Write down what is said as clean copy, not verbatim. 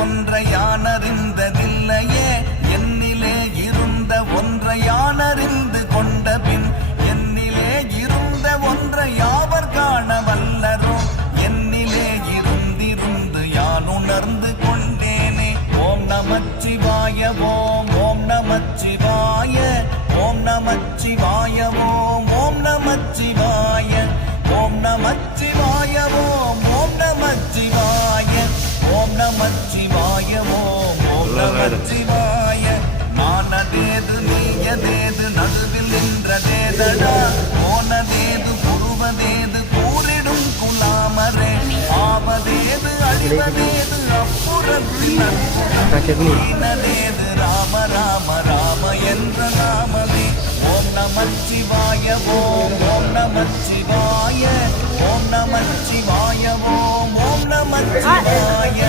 ஒன்றை யானறிந்ததில்லையே என்னிலே இருந்த ஒன்றை யானறிந்து கொண்ட பின் என்னிலே இருந்த ஒன்றை யாவர் காண வல்லரோ என்னிலே இருந்திருந்து யான் உணர்ந்து கொண்டேனே. ஓம் நமச்சிவாய ஓம் ஓம் நமச்சிவாய ஓம் நமச்சிவாய ஓம் ஓம் நமச்சிவாய ஓம் நமச்சிவாய ஓம் ஓம் நமச்சிவாய ஓம் நமச்சிவாய ஓம் ஓம் நமச்சிவாய. நானதேது நீயதேது நடுவில் நின்றதேதடா போனதேது புருவதேது கூறிடும் குலாமரே ஆவதேது அழிவதேது அப்புறத்தில் அன்புடனேது ராம ராம ராம என்ற நாமமே. ஓம் நமச்சிவாய ஓம் ஓம் நமச்சிவாய ஓம் நமச்சிவாய ஓம் ஓம் நமச்சிவாய.